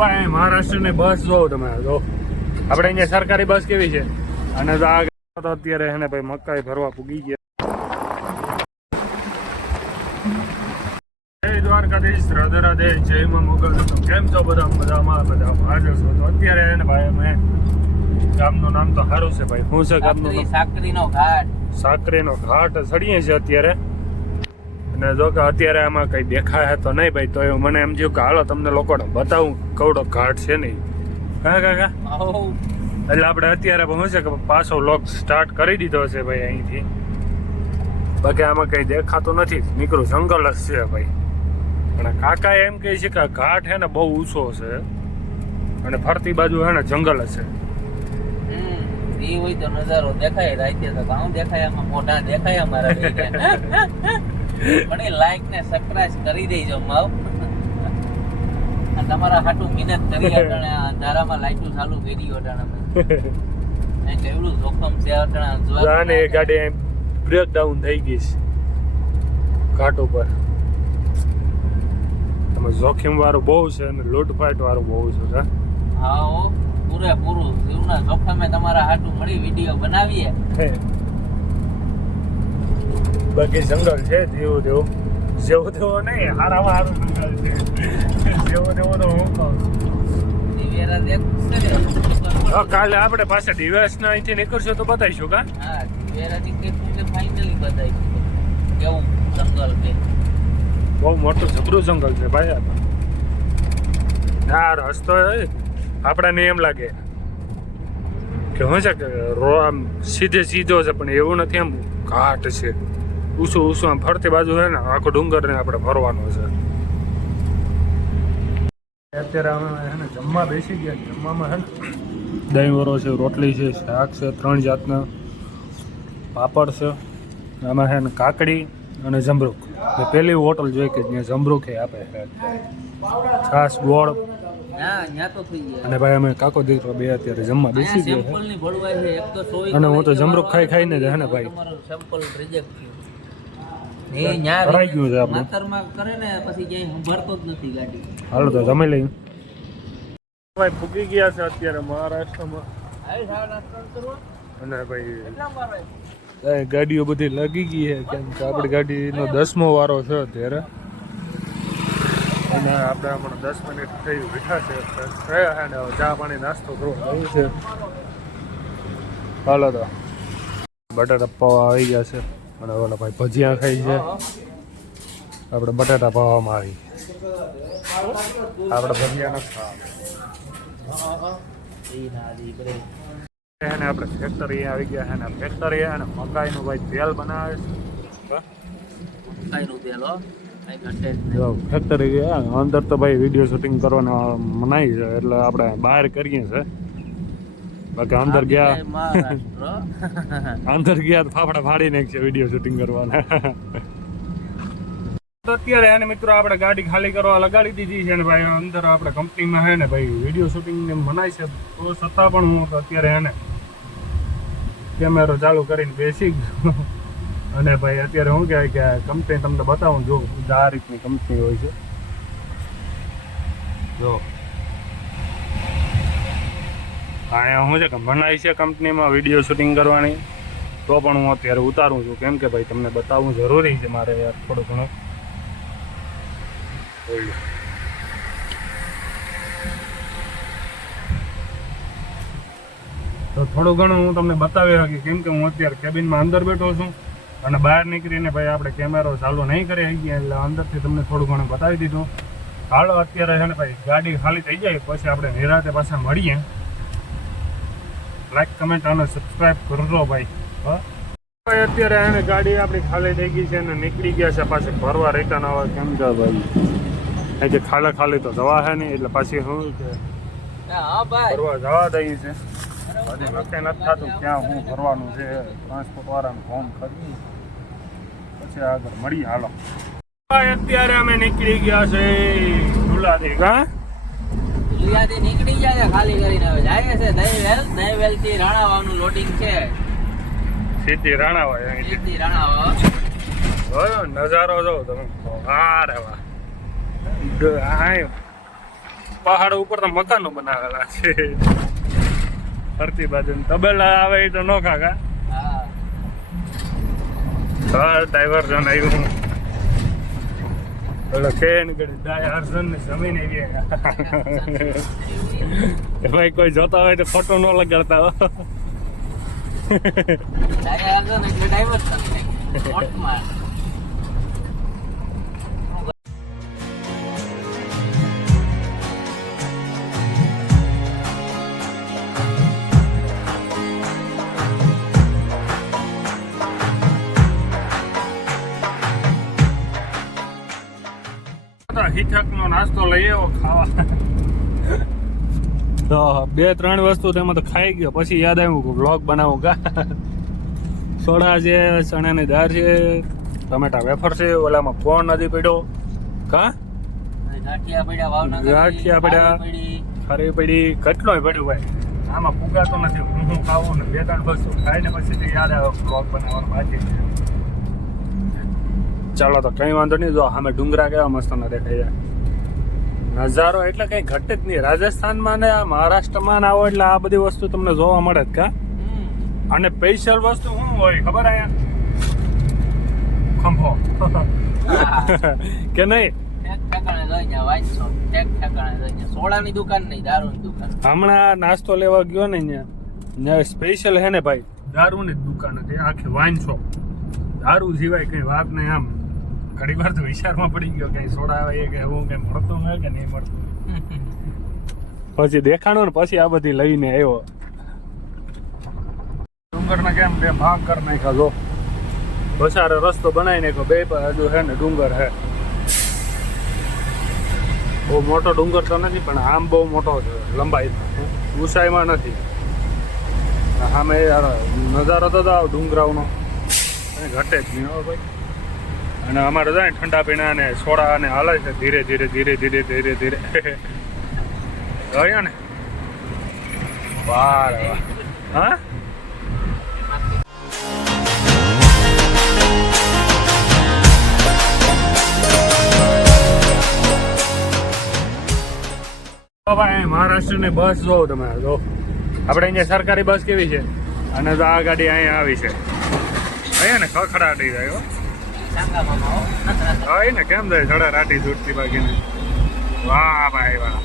ભાઈ મહારાષ્ટ્રની બસ જોવો તમે જો આપણે અહીંયા સરકારી બસ કેવી છે અને તો અત્યારે એને ભાઈ મકાઈ ભરવા પૂગી ગયા. જય દ્વારકાધીશ, રાધે રાધે, જય માં મોગલ. કેમ છો બધા? મજામાં હાજર છો. તો અત્યારે એને ભાઈ અમે ગામનું નામ તો સારું છે ભાઈ. શું છે ગામનું નામ? સાકરીનો ઘાટ ચડીએ છીએ અત્યારે. અને જો કે અત્યારે આમાં કઈ દેખાય તો નહીં ભાઈ, તો મને એમ થયું કે હાલો તમને લોકોને બતાવું કવડો ઘાટ છે નહીં. હા કાકા, એટલે આપણે અત્યારે શું છે કે પાછો વ્લોગ સ્ટાર્ટ કરી દીધો છે ભાઈ અહીંથી. બાકી આમાં કઈ દેખાતું નથી, નીકળું જંગલ જ છે ભાઈ. અને કાકા એમ કહે છે કે ઘાટ છે ને બહુ ઊંચો છે અને ફરતી બાજુ છે ને જંગલ જ છે. એ હોય તો નજારો દેખાય, રાતે તો કામ દેખાય, આમાં મોઢા દેખાય અમારા. પણ લાઈક ને સબસ્ક્રાઇબ કરી દેજો માવ. તમારા હાટું મહેનત કરી અટાણે અંધારામાં લાઈટું ચાલુ કરી અટાણે કેવડું જોખમ છે અટાણે. એ ગાડી બ્રેક ડાઉન થઈ ગઈ છે ઘાટ ઉપર. તમે જોખમ વાળું બહુ છે અને લૂંટફાટ વાળું બહુ છે. હા પૂરેપૂરું જીવના જોખમે તમારા હાટું મળી વિડીયો બનાવીએ. બાકી જંગલ છે જેવું તેવું નહીં, હારામાં હારું જંગલ છે જેવું તેવું તો હું કહું. કાલે આપણે પાછા દિવસ ના અહીંથી નીકળશું તો બતાવીશું કા. હા, દિવેરાની કે ફાઇનલી બતાવીશું કેવું જંગલ છે. બહુ મોટું જબરું જંગલ છે ભાઈ. આ રસ્તો આપણાને એમ લાગે કે શું છે કે આમ સીધો છે, પણ એવું નથી. આમ ઘાટ છે, ઊંચું આમ ફરતી બાજુ છે ને આખો ડુંગર ને આપણે ફરવાનો છે. અત્યારે અમે છે ને જમવા બેસી ગયા. જમવામાં છે ને દહીં વરો છે, રોટલી છે, શાક છે, 3 જાતના પાપડ છે, આમાં છે ને કાકડી અને જમરૂખ. પેલી હોટલ જોઈ કે જ્યાં જમરૂખ આપે છે, છાશ ગોળ. અને ભાઈ અમે કાકો દીકરો બે અત્યારે જમવા બેસી ગયા અને હું તો જમરૂખ ખાઈને જ હે ને ભાઈ ભરાઈ ગયું છે આપણું. હાલો તો જમી લઈએ ભાઈ. પૂગી ગયા છે અત્યારે મહારાષ્ટ્રમાં. અને ભાઈ ગાડીઓ બધી લાગી ગઈ છે, કેમ કે આપણી ગાડીનો 10મો વારો છે અત્યારે. અને આપણે હમણાં 10 મિનિટ થઈ બેઠા છે અને ચા પાણી નાસ્તો કરવા જવું છે. હાલો તો બટાટા પૌવા આવી ગયા છે અને ઓલા ભાઈ ભજીયા ખાઈ છે. આપણે બટાટા પૌવામાં આવી, આપણે ભજીયા નથી ખાવા. આપણે ફેક્ટરી આવી ગયા છે ને ફેક્ટરી અને મકાઈનું ભાઈ તેલ બનાવે છે. ફેક્ટરી ગયા અંદર તો ભાઈ વિડીયો શૂટિંગ કરવાનું મનાઈ છે, એટલે આપણે બહાર કરીએ છે. બાકી અંદર ગયા ફાફડા ફાડી નાખશે વિડીયો શૂટિંગ કરવાના. અત્યારે એને મિત્રો આપણે ગાડી ખાલી કરવા લગાડી દીધી છે ને ભાઈ. અંદર આપણે કંપનીમાં છે ને ભાઈ વિડીયો શૂટિંગ મનાય છે, તો છતાં પણ હું અત્યારે એને કેમેરો ચાલુ કરીને બેસી ગયો. અને ભાઈ અત્યારે શું કહેવાય કે કંપની તમને બતાવું જો આ રીતની કંપની હોય છે. જો અહીંયા શું છે કે મનાઈ છે કંપનીમાં વિડીયો શૂટિંગ કરવાની, તો પણ હું અત્યારે ઉતારું છું, કેમ કે ભાઈ તમને બતાવવું જરૂરી છે મારે યાર થોડું ઘણું. તો થોડું ઘણું હું તમને બતાવી શકી, કેમ કે હું અત્યારે કેબિનમાં અંદર બેઠો છું અને બહાર નીકળીને ભાઈ આપણે કેમેરો ચાલુ નહીં કરી શકીએ, એટલે અંદરથી તમને થોડું ઘણું બતાવી દીધું. હાલો અત્યારે છે ને ભાઈ ગાડી ખાલી થઈ જાય પછી આપણે નિરાતે પાછા મળીએ. લાઈક કમેન્ટ અને સબસ્ક્રાઈબ કરજો ભાઈ. ભાઈ અત્યારે એને ગાડી આપણી ખાલી થઈ ગઈ છે અને નીકળી ગયા છે પાછી ભરવા રિટર્ન આવે. કેમ કે ભાઈ આજે ખાલી તો જવા છે નહીં, એટલે પાછી શું કે ભરવા જવા દઈએ છે. હજી નક્કી નથી થતું ક્યાં શું ભરવાનું છે. ટ્રાન્સપોર્ટ વાળાનું ફોન કરી પછી આગળ મળીએ. હાલો અત્યારે અમે નીકળી ગયા છે ઢુલાથી. નીકળી ગયા છે ખાલી કરીને હવે જાય છે દહીવેલ થી રાણાવાનું લોડિંગ છે. સીધી રાણાવા નજારો જો તમે. અરે વાહ પહાડ ઉપર તો મકાનો બનાવેલા છે ફરતી બાજુ તબેલા આવે એ તો નોખા કા હા ડાયવર્ઝન આવ્યું ઓલો કેન ગડી ડાયવર્ઝન ની જમીન આવી ભાઈ કોઈ જોતા હોય તો ફોટો ન લગાડતા હો ડાયવર્ઝન એટલે ડાયવર્ઝન મોટમાં હિઠક નો નાસ્તો લઈ આવ્યો ખાવા તો 2-3 વસ્તુ તેમાં તો ખાઈ ગયો પછી યાદ આવ્યું કે વ્લોગ બનાવું કા સોડા છે ચણાની દાળ છે ટમેટા વેફર છે ઓલામાં કોણ નથી પડ્યો કા ગાંઠિયા પડ્યા ભાવનગર ગાંઠિયા પડ્યા ખરી પડી કેટલોય પડ્યું ભાઈ આમાં પુગાતો નથી હું ખાવું ને 2-3 વસ્તુ ખાઈને પછી તો યાદ આવ્યો વ્લોગ બનાવવાનું બાકી છે ચાલો તો કઈ વાંધો નહીં જો અમે ડુંગરા કેવા મસ્ત ન દેખાય નજારો એટલે કઈ ઘટે જ નહીં રાજસ્થાનમાં ને આ મહારાષ્ટ્રમાં આવો એટલે આ બધી વસ્તુ તમને જોવા મળે જ કા અને સ્પેશિયલ વસ્તુ શું હોય ખબર અહીંયા ખંભો કે નહીં સોડાની દુકાન નહીં દારૂની દુકાન હમણાં નાસ્તો લેવા ગયો ને ત્યાં સ્પેશિયલ હે ને ભાઈ દારૂની જ દુકાન હતી આખી વાઇન શોપ દારૂ સિવાય કઈ વાત નહીં આમ ઘણી વાર તો વિચારમાં પડી ગયો કઈ સોડા આવે કે એવું કઈ મળતું હોય કે નહીં મળતું પછી દેખાણું ને પછી આ બધી લઈને આવ્યો ડુંગરના કેમ બે ભાગ કરી નાખ્યા જો બસારે રસ્તો બનાવી નાખ્યો બે હજુ હે ને ડુંગર હે બહુ મોટો ડુંગર તો નથી પણ આમ બહુ મોટો છે લંબાઈમાં ઊંચાઈમાં નથી સામે યાર નજારો તો ડુંગરાવનો ઘટે જ નહીં હો ભાઈ અને અમારે જાય ઠંડા પીણા અને સોડા અને હાલે છે ધીરે ધીરે ધીરે ધીરે ધીરે ધીરે ગયા ને વાહ હા ભાઈ મહારાષ્ટ્રની બસ જોવો તમે જો આપણે અહીંયા સરકારી બસ કેવી છે અને તો આ ગાડી અહીંયા આવી છે અહીંયા ને ખખડાટી જાય હા ને કેમ જાય જડા રાટી છૂટતી બાકીને વાહ ભાઈ વાહ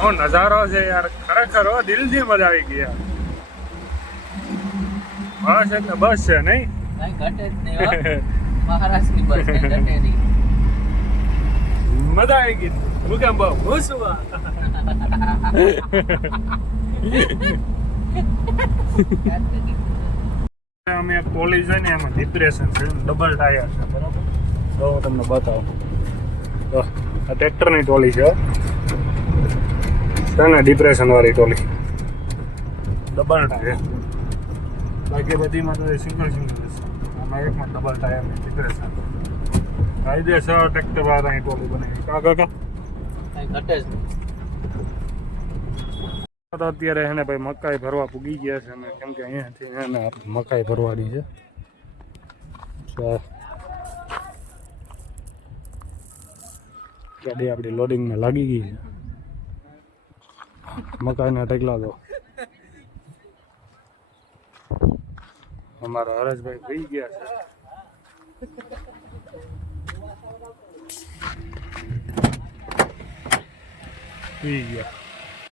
ઓ નજારો છે યાર ખરેખર હો દિલથી મજા આવી ગઈ યાર બસ એટલે બસ છે નહીં મહારાષ્ટ્રની બસ ઘટે નહીં મજા આવી ગઈ હું કેમ બહુ ખુશ અમે એક ટોલી છે ને એમાં ડિપ્રેશન છે ડબલ ટાયર છે બરાબર તો હું તમને બતાવું તો આ ટ્રેક્ટરની ટોલી છે ને ડિપ્રેશન વાળી ટોલી ડબલ ટાયર બાકી બધીમાં તો સિંગલ સિંગલ છે આમાં એકમાં ડબલ ટાયરની ડિપ્રેશન કાયદેસર ટ્રેક્ટર વાળા ટોલી બનાવી કાકા ઘટે જ તો અત્યારે એને ભાઈ મકાઈ ભરવા પૂગી ગયા છે અને કેમ કે અહીંયાથી એને મકાઈ ભરવાની છે ગાડી આપણી લોડિંગમાં લાગી ગઈ છે મકાઈના ટેકલા દો અમારા હરેશભાઈ થઈ ગયા છે થઈ ગયા